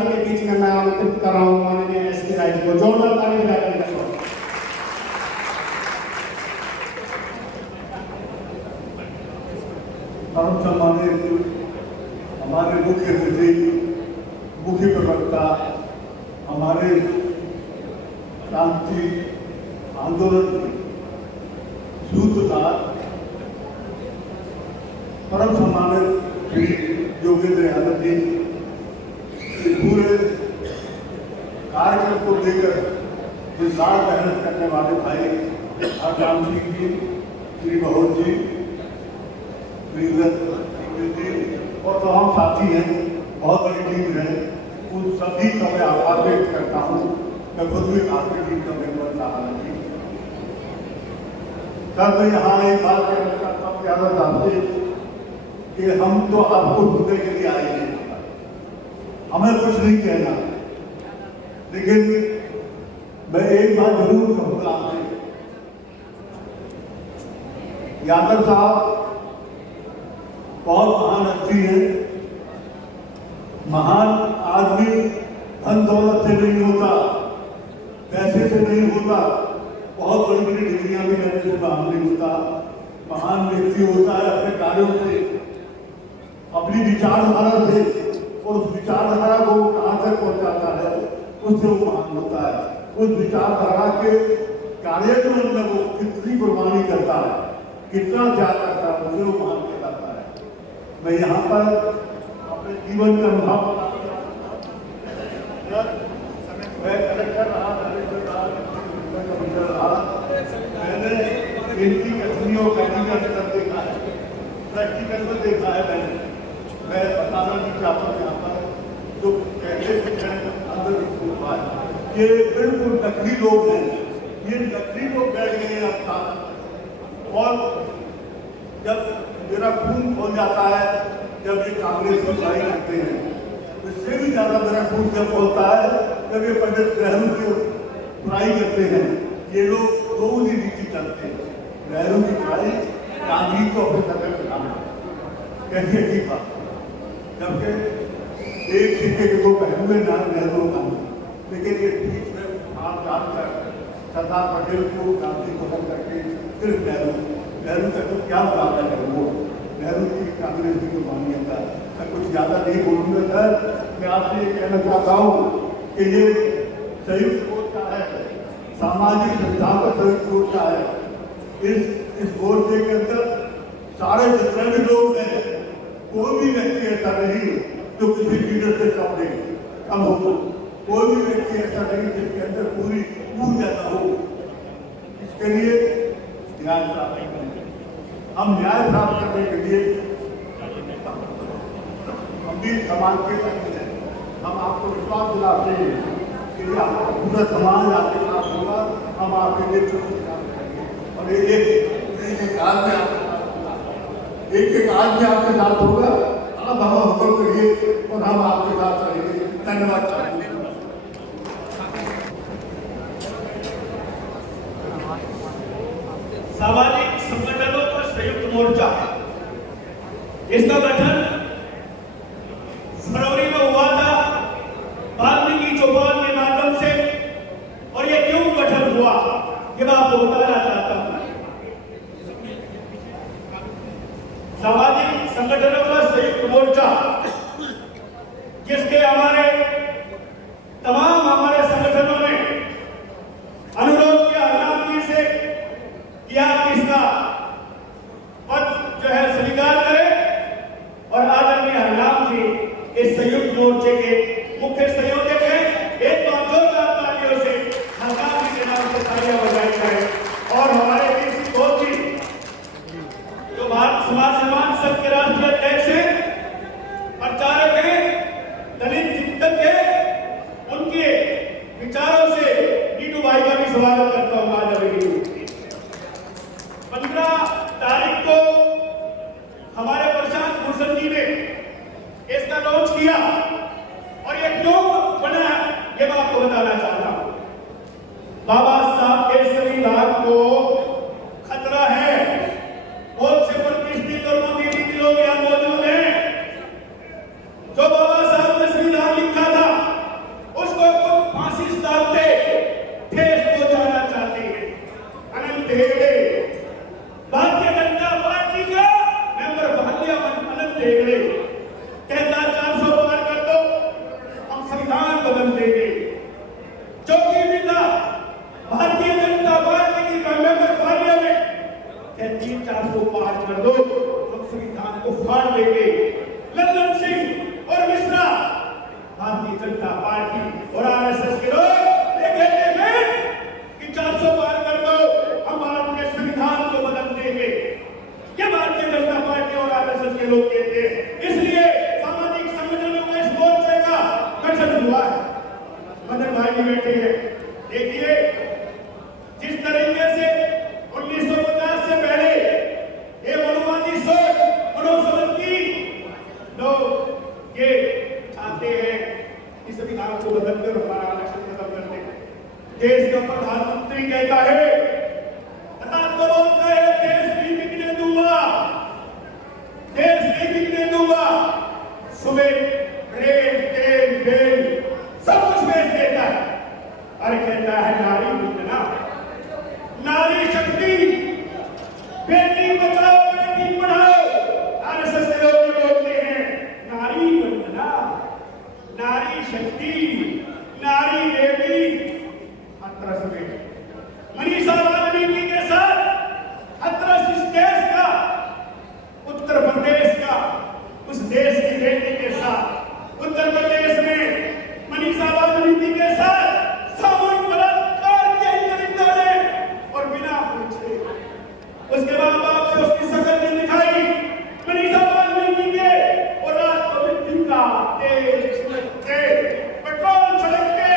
सभी के बीच में मैं आमंत्रित कर रहा हूँ माननीय एसपी राय जी को। जोरदार ताली बजाकर सम्मानित हमारे मुख्य सचिव, मुख्य प्रवक्ता, हमारे क्रांति आंदोलन सूत्रधार, परम सम्मानित श्री योगेंद्र यादव जी, पूरे कार्यक्रम को लेकर विशाल मेहनत करने वाले भाई राम सिंह जी, श्री बहुत जी, और तमाम साथी हैं, बहुत बड़ी टीम है, उन सभी का मैं आभार व्यक्त करता हूँ। मैं खुद भी आपकी टीम का मेंबर था। सर मैं यहाँ एक बात कहना चाहता हूँ ज्यादा जानते कि हम तो आपको ढूंढने के लिए आए हैं, हमें कुछ नहीं कहना, लेकिन मैं एक बात जरूर कहूँगा आपसे, यादव साहब बहुत महान व्यक्ति है। महान आदमी धन दौलत से नहीं होता, पैसे से नहीं होता, बहुत बड़ी बड़ी डिग्रियां भी लेने से महान नहीं होता। महान व्यक्ति होता है अपने कार्यों से, अपनी विचारधारा से, और उस विचारधारा को कहाँ तक पहुंचाता है, उससे वो महान होता है। उस विचारधारा के कार्यक्रम में वो कितनी कुर्बानी करता है, कितना त्याग करता है, उससे वो महान कहलाता है। मैं यहाँ पर अपने जीवन का अनुभव मैं कलेक्टर रहा, मैंने इनकी कथनियों प्रैक्टिकल कर देखा है, प्रैक्टिकल को देखा है मैंने। मैं बताना नहीं चाहता यहाँ पर जो कहते हैं अंदर हुआ है, ये बिल्कुल नकली लोग हैं, ये नकली लोग बैठ गए हैं अब तक। और जब मेरा खून खोल जाता है जब ये कांग्रेस की लड़ाई करते हैं, इससे भी ज्यादा मेरा खून जब खोलता है जब ये पंडित नेहरू की बुराई करते हैं। ये लोग दो ही नीति चलते हैं, नेहरू की बुराई, गांधी को अपने तरफ बनाना, कैसी अच्छी बात। जबकि एक सिक्के के दो पहलू में ना नेहरू गांधी, लेकिन ये बीच में हाथ डालकर सरदार पटेल को गांधी को हल करके सिर्फ नेहरू का तो क्या मुकाबला है। वो नेहरू की कांग्रेस की कुर्बानियों का मैं कुछ ज्यादा नहीं बोलूंगा सर। मैं आपसे ये कहना चाहता हूँ कि ये संयुक्त मोर्चा है, सामाजिक संस्थान का संयुक्त मोर्चा है। इस मोर्चे के अंदर सारे जितने भी लोग हैं, कोई भी व्यक्ति ऐसा नहीं जो किसी लीडर से कम हो, कोई भी व्यक्ति ऐसा नहीं जिसके अंदर पूरी ऊर्जा न हो। इसके लिए ध्यान प्राप्त करें, हम न्याय प्राप्त करने के लिए हम भी समाज के साथ हैं। हम आपको विश्वास दिलाते हैं कि आपका पूरा समाज आपके साथ होगा, हम आपके लिए काम करेंगे और एक काल में आपके साथ होगा, एक काल में आपके साथ होगा। अब हम हुक्म करिए और हम आपके साथ रहेंगे। धन्यवाद। सामाजिक संगठनों का संयुक्त मोर्चा, इसका गठन फरवरी में हुआ था वाल्मीकि चौपाल के माध्यम से। और ये क्यों गठन हुआ ये मैं आपको बताना चाहता हूं। सामाजिक संगठनों का संयुक्त मोर्चा, जिसके हमारे संगठनों ने अनुरोध किया हरनाम जी से कि आप इसका पद जो है स्वीकार करें, और आदरणीय हरनाम जी इस संयुक्त मोर्चे के मुख्य संयोजक हैं। एक बार जोरदार तालियों से हरनाम जी के नाम से तालियां बजाई जाए। और हमारे डीसी घोष जी जो भारत समाज निर्माण संघ के राष्ट्रीय अध्यक्ष हैं, प्रचारक हैं, दलित चिंतक हैं, उनके विचारों से नीटू भाई का भी स्वागत करता हूं। आज 15 तारीख को हमारे प्रशांत भूषण जी ने इसका लॉन्च किया, और ये क्यों बना ये मैं आपको बताना चाहता हूं। बाबा साहब के संविधान को खतरा है। बहुत से प्रतिष्ठित और मोदी लोग यहाँ मौजूद हैं। जो बाबा साहब ने संविधान लिखा था जनता पार्टी और आरएसएस के लोग ये कहते हैं कि 400 पार कर दो, हम भारत के संविधान को बदल देंगे। ये भारतीय जनता पार्टी और आरएसएस के लोग कहते हैं। इसलिए सामाजिक संगठनों में इस मोर्चे का गठन हुआ है। मदन भाई भी बैठे हैं। देखिए जिस तरीके से 1950 से पहले ये मनुवादी सोच, मनोसमझ की लोग ये चाहते हैं कि संविधान को बदलकर हमारा आरक्षण खत्म कर दें। देश का प्रधानमंत्री कहता है, रात को बोलता है, देश नहीं बिकने दूंगा, देश नहीं बिकने दूंगा। सुबह रेल, तेल, बेल सब कुछ बेच देता है। अरे कहता है नारी वंदना, नारी शक्ति, बेटी बचाओ बेटी पढ़ाओ। आरएसएस के लोग बोलते हैं नारी वंदना, नारी शक्ति, नारी देवी। हाथरस में मनीषा वाल्मीकि के साथ हाथरस इस देश का, उत्तर प्रदेश का, उस देश की बेटी के साथ उत्तर प्रदेश में मनीषा वाल्मीकि के साथ सामूहिक बलात्कार किया इन दलितों ने और बिना पूछे उसके बाद बाप से उसकी शक्ल नहीं दिखाई। मनीषा वाल्मीकि के और रात को मिट्टी का तेल छिड़कते, पेट्रोल छिड़कते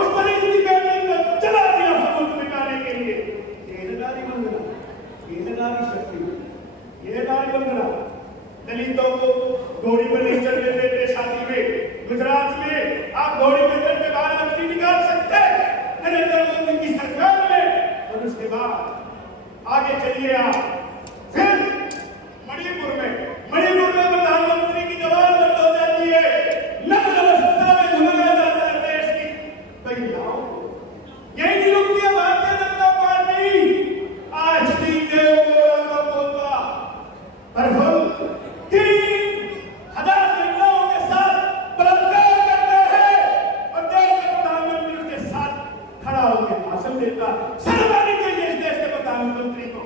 उस दलित की बेटी को जला दिया समुद्र में जाने के लिए। ये नारी वंदना, ये नारी शक्ति, ये नारी वंदना। दलितों को घोड़ी पर नहीं चढ़ने देते शादी में। गुजरात में आप घोड़ी पर चढ़ के बाहर नहीं निकाल सकते नरेंद्र मोदी की सरकार में। और उसके बाद आगे चलिए आप, फिर मणिपुर में प्रधानमंत्री की जवान बंद हो जाती है, नग्न अवस्था में घुमाया जाता है देश की महिलाओं को। यही नहीं रुकती है भारतीय जनता पार्टी। आज भी देवगौड़ा का पोता प्रफुल्ल 3,000 महिलाओं के साथ बलात्कार करता है और देश के प्रधानमंत्री उसके साथ खड़ा होकर भाषण देता। शर्म आनी चाहिए इस देश के प्रधानमंत्री को,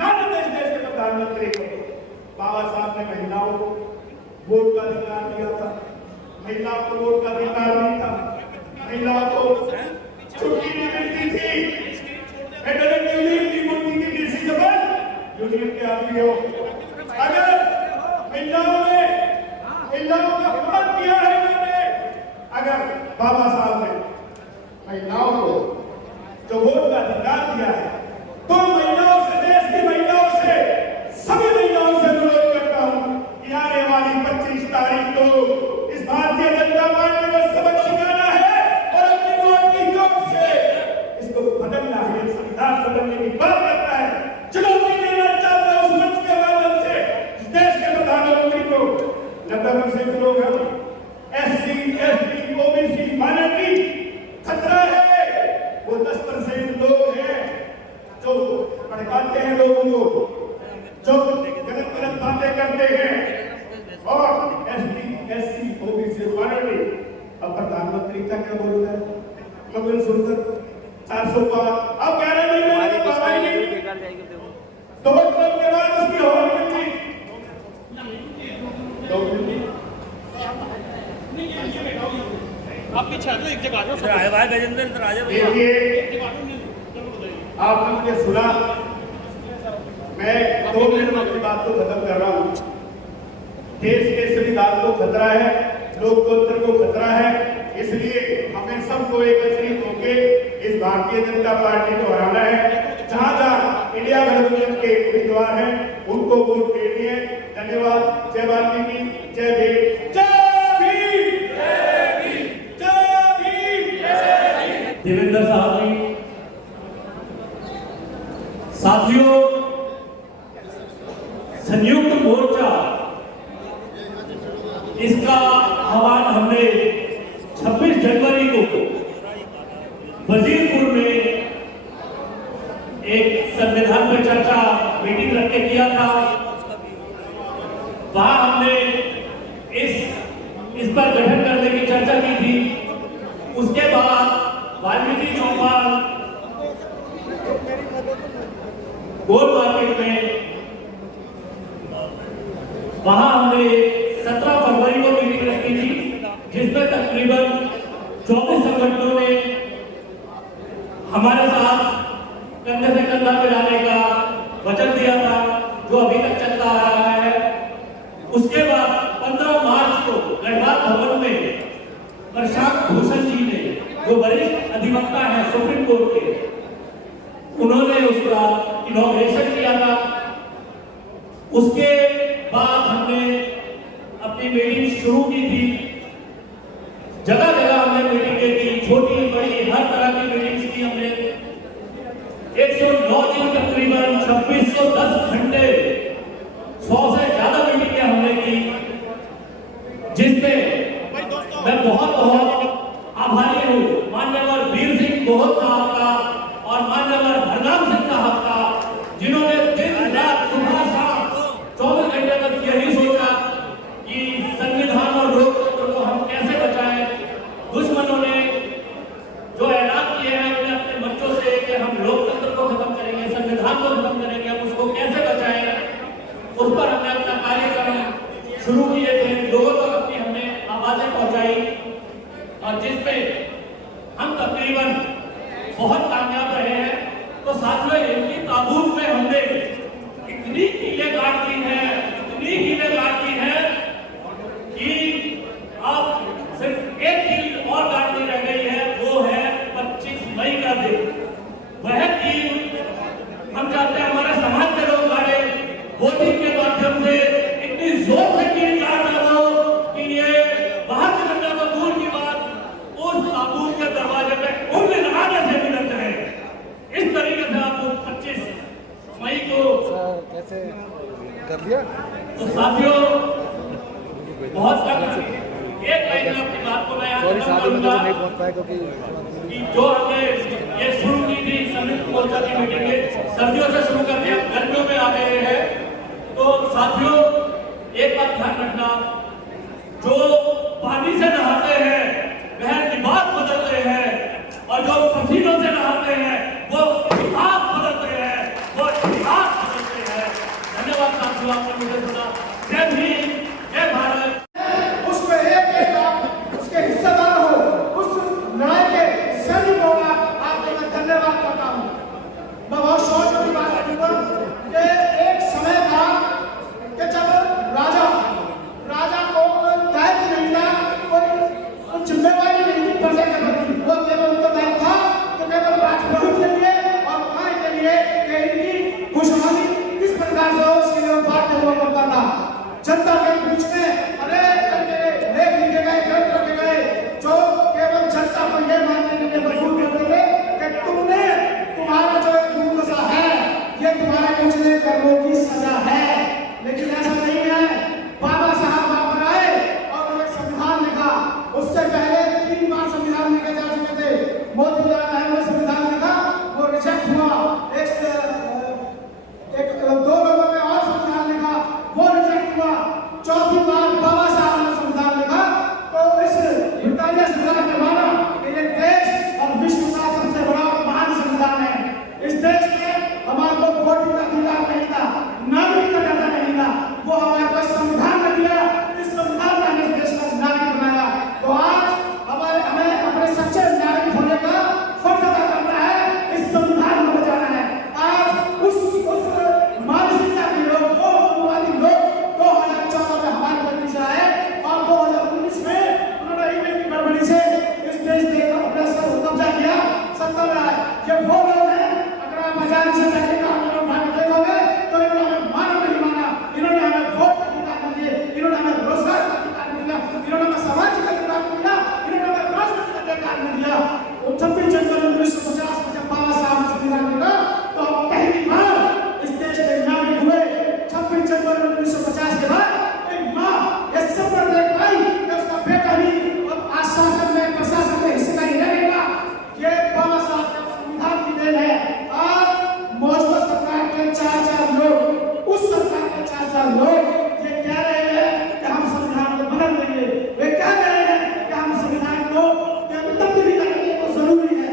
लानत है इस देश के प्रधानमंत्री को। बाबा साहब ने महिलाओं को वोट का अधिकार दिया था, महिलाओं को वोट का अधिकार नहीं था, महिलाओं को छुट्टी नहीं मिलती थी, फेडरल यूनियन की मुक्ति की किसी जबरन यूनियन के आदमी हो। अगर महिलाओं का अपमान किया है इन्होंने, अगर बाबा साहब ने महिलाओं को जो वोट का अधिकार दिया है, तो महिलाओं से, देश की महिलाओं से, सभी महिलाओं से अनुरोध करता हूं कि आने वाली 25 तारीख को इस भारतीय जनता पार्टी को सबक सिखाना है और अपनी वोट की चोट से इसको बदलना है, संविधान बदलने की बात करता है। चुनौती देना चाहता है उस मंच के माध्यम से इस देश के प्रधानमंत्री को। 90% लोग हैं, SC, ST, OBC, माइनॉरिटी खतरा है। वो 10% लोग हैं जो भड़काते हैं लोगों को, जो गलत बातें करते हैं। और ST, SC, OBC, माइनॉरिटी। अब प्रधानमंत्री का क्या बोल रहा है? मगन सुनकर 400 पार, अब 11 महीने की पावाई नहीं, 2 ट्रम के बाद उसकी हवा निकली। आप पीछे हटो, एक जगह आ जाओ। भाई गजेंद्र इधर आ जाओ। देखिए आपने मुझे सुना, मैं 2 मिनट में अपनी बात को खत्म कर रहा हूं। देश के संविधान को खतरा है, लोकतंत्र को खतरा है, इसलिए हमें सबको एकत्रित होकर इस भारतीय जनता पार्टी को हराना है। जहां जहां इंडिया गठबंधन के उम्मीदवार हैं उनको वोट देनी है। धन्यवाद। जय वाल्मीकि, जय भीम, जय भीम, जय भीम, जय भीम, जय भीम। देवेंद्र साहब जी, साथियों, संयुक्त मोर्चा इसका आह्वान हमने 26 जनवरी को वजीरपुर में एक संविधान पर चर्चा मीटिंग रख के किया था। वहां हमने इस पर गठन करने की चर्चा की थी। उसके बाद वाल्मीकि चौपाल गोल मार्केट में वहां हमने 17 फरवरी को मीटिंग रखी थी, जिसमें तकरीबन 24 संगठनों ने हमारे साथ कंधे से कंधा मिलाने का वचन दिया था, जो अभी तक चलता आ रहा है। उसके बाद 15 मार्च को गढ़वाल भवन में प्रशांत भूषण जी ने, जो वरिष्ठ अधिवक्ता हैं सुप्रीम कोर्ट के, उन्होंने उसका इनॉग्रेशन किया था। उसके बाद हमने अपनी मीटिंग शुरू की थी। जगह जगह हमने मीटिंगें की, छोटी बड़ी हर तरह की मीटिंग्स की हमने। 109 दिन तकरीबन 2610 घंटे, 100 से ज्यादा मीटिंगें हमने की, जिसमें मैं बहुत बहुत आभारी हूँ माननीय वीर सिंह गोहत साहब का और माननीय हरनाम सिंह साहब का, जिन्होंने दिन रात सुबह शाम 24 घंटे तक यही सोचा कि संविधान और लोकतंत्र को हम कैसे बचाएं। दुश्मनों ने जो ऐलान किए हैं अपने अपने बच्चों से कि हम लोकतंत्र को खत्म करेंगे, संविधान को खत्म करेंगे, हम उसको कैसे बचाएं, उस पर हमने अपना कार्यक्रम शुरू किए थे। लोगों तक अपनी हमने आवाजें पहुंचाई और जिसमें हम तकरीबन बहुत कामयाब रहे हैं। तो साथियों, इनकी ताबूत में हमने इतनी कीलें काट दी हैं, इतनी कीलें काट दी हैं कि अब सिर्फ एक कील और काटनी रह गई है, वो है 25 मई का दिन। वह कील हम चाहते हैं हमारे समाज के लोग काटे, वोटिंग के माध्यम से इतनी जोर से कील काट दो कि ये बाहर निकलना तो दूर की बात, उस ताबूत के दरवाजे पे उंगली लगाने से भी डरते हैं। इस तरीके से आपको 25 मई को कैसे कर लिया। तो साथियों, बहुत एक लाइन अपनी बात को मैं यहाँ नहीं पहुंच पाया क्योंकि कि जो हमने ये शुरू की थी संयुक्त मोर्चा की मीटिंग सर्दियों से शुरू कर दिया, गर्मियों में आ गए हैं। तो साथियों, एक बात ध्यान रखना, जो पानी से नहाते हैं वह लिबास बदलते हैं और जो पसीनों से नहाते हैं वो इतिहास बदलते हैं, वो इतिहास बदलते हैं। धन्यवाद साथियों, आपने मुझे सुना। जय भीम, जय भारत। उसमें एक उसके हिस्सेदार हो, उस लड़ाई के सैनिक हो, आपको मैं धन्यवाद करता हूँ। मैं बहुत शौक की बात करूँगा कि एक समय था कि जब राजा को दायित्व नहीं था, कोई जिम्मेवारी नहीं थी प्रजा के प्रति, वो केवल उनका दायित्व था तो केवल राजप्रभु के लिए और काय के लिए कि इनकी खुशहाली किस प्रकार से हो उसके लिए बात हुआ करता था। जनता के बीच में अनेक करके लेख लिखे गए, ग्रंथ रखे गए, जो केवल जनता को यह मानने के लिए मजबूर करते थे कि तुम्हारा जो दुर्दशा है ये तुम्हारे पिछले कर्मों की सजा है। लेकिन ऐसा नहीं है। बाबा साहब वहां पर आए और उन्होंने संविधान लिखा। उससे पहले 3 बार संविधान लिखे जा चुके थे। मोतीलाल नेहरू ने संविधान लिखा, वो रिजेक्ट हुआ। दो लोगों ने और संविधान लिखा, वो रिजेक्ट हुआ। चौथी बार बाबा साहब ने संविधान लिखा तो इस ब्रिटानिया संविधान ने माना कि ये देश और विश्व का सबसे बड़ा महान संविधान है। इस देश में हमारे को वोटिंग का अधिकार नहीं था, नागरिक का दर्जा नहीं था, वो हमारे को संविधान ने दिया। इस संविधान ने हमें देश का नागरिक बनाया। तो आज हमें अपने सच्चे नागरिक होने का फर्ज अदा करना है, इस संविधान को बचाना है। आज उस मानसिकता के लोग, वो अनुवादी लोग 2014 में हमारे गलती से आए और 2019 में उन्होंने ईमेल की गड़बड़ी से इस देश के अपने सर कब्जा किया, सत्ता में आए। ये वो लोग हैं, अगर आप आजादी से देखिएगा, देखोगे तो इन्होंने हमें मानव नहीं माना, इन्होंने हमें वोट का अधिकार नहीं दिए, इन्होंने हमें रोजगार का अधिकार नहीं दिया, इन्होंने हमें सामाजिक अधिकार नहीं दिया, इन्होंने हमें राजनीतिक अधिकार नहीं दिया। 26 जनवरी 1950 में जब बाबा साहब ने संविधान लिखा तो हम पहली बार इस देश के नागरिक हुए। 26 जनवरी 1950 के बाद एक माँ ये सपना देख पाई कि उसका बेटा भी अब शासन में, प्रशासन में हिस्सेदारी रहेगा। ये बाबा साहब का संविधान की देन है। आज मौजूदा सरकार के 4 लोग, उस सरकार के 4 लोग ये कह रहे हैं कि हम संविधान को बदल देंगे। वे कह रहे हैं कि हम संविधान को तब्दीली करेंगे, तो जरूरी है।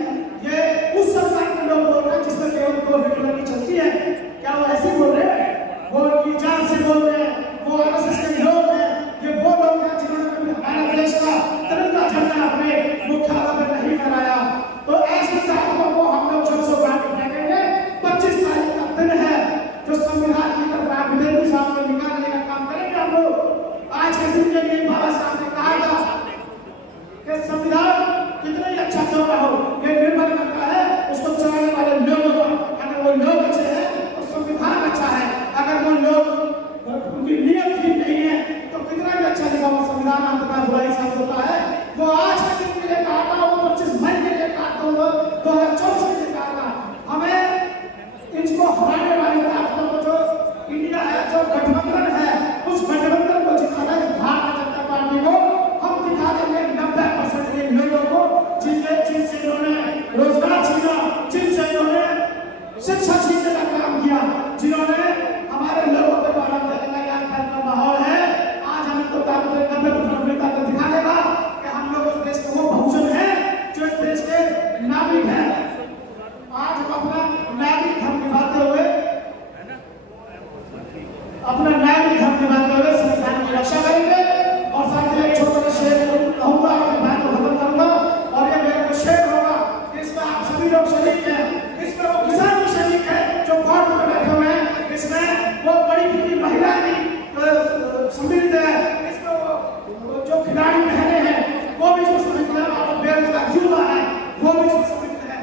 भी समझते हैं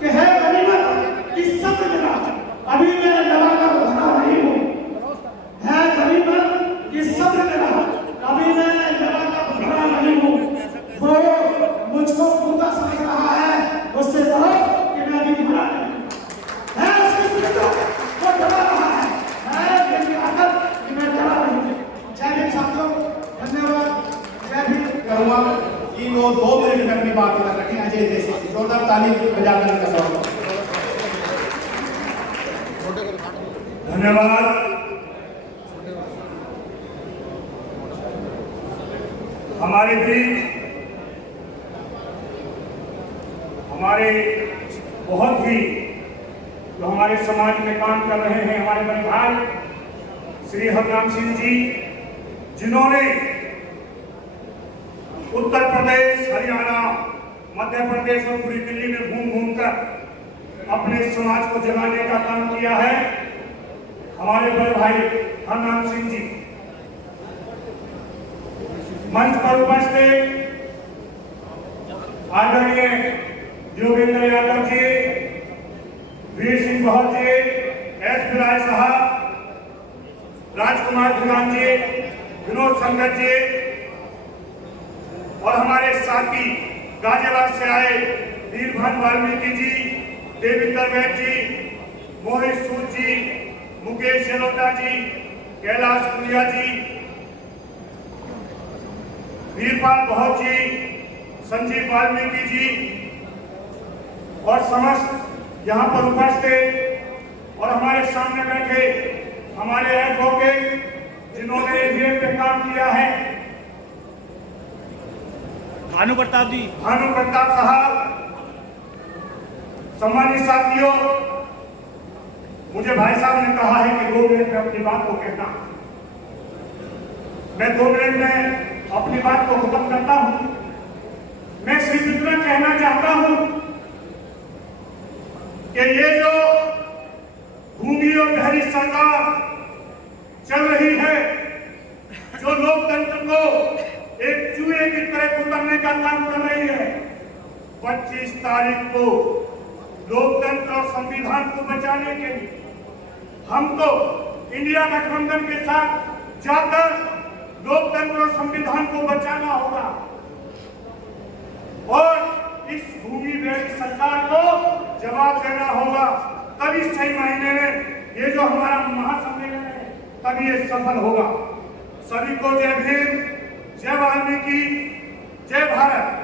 कि है गनीमत इस सब्र मिला, अभी मैं दवा का भरा नहीं हूँ। है गनीमत इस सब्र मिला, अभी मैं दवा का भरा नहीं हूँ। वो मुझको पूरा समझ रहा है, उससे कहो कि मैं अभी भरा नहीं हूँ। है उसकी सुनिए, वो डरा रहा है मेरी आदत कि मैं डरा नहीं हूँ। जय हिंद साथियों, धन्यवाद, जय हिंद। करूंगा कि वो 2 मिनट में अपनी बात कर रखें। अजय देशमुख, जोरदार ताली बजाकर का स्वागत। धन्यवाद। हमारे बीच हमारे बहुत ही जो हमारे समाज में काम कर रहे हैं हमारे बड़े भाई श्री हरनाम सिंह जी, जिन्होंने उत्तर प्रदेश, हरियाणा, मध्य प्रदेश और पूरी दिल्ली में घूम घूम कर अपने समाज को जगाने का काम किया है। हमारे बड़े भाई हरनाम सिंह जी मंच पर उपस्थित आदरणीय योगेंद्र यादव जी, वीर सिंह बहुत जी, एस राय साहब, राजकुमार धुरान जी, विनोद संगत जी और हमारे साथी गाजियाबाद से आए वीरभद्र वाल्मीकि जी, देवेंद्र वैद जी, मोहित सूद जी, मुकेश जलोटा जी, कैलाश पुनिया जी, वीरपाल बहुत जी, संजीव वाल्मीकि जी और समस्त यहाँ पर उपस्थित और हमारे सामने बैठे हमारे एडवोकेट जिन्होंने एवीएम पे काम किया है, भानु प्रताप जी, भानु प्रताप साहब, सम्मानित साथियों, मुझे भाई साहब ने कहा है कि 2 मिनट में अपनी बात को कहना। मैं 2 मिनट में अपनी बात को खत्म करता हूं। मैं सिर्फ इतना कहना चाहता हूं कि ये जो भूमि और लहरी सरकार चल रही है, जो लोकतंत्र को एक चूहे की तरह कुतरने का काम कर रही है, 25 तारीख को लोकतंत्र और संविधान को बचाने के लिए हमको इंडिया गठबंधन के साथ जाकर लोकतंत्र और संविधान को बचाना होगा और इस भूमि बेड़ी सरकार को जवाब देना होगा। तभी सही महीने में ये जो हमारा महासम्मेलन है तभी ये सफल होगा। सभी को जय भीम, जय वाल्मीकि, जय भारत।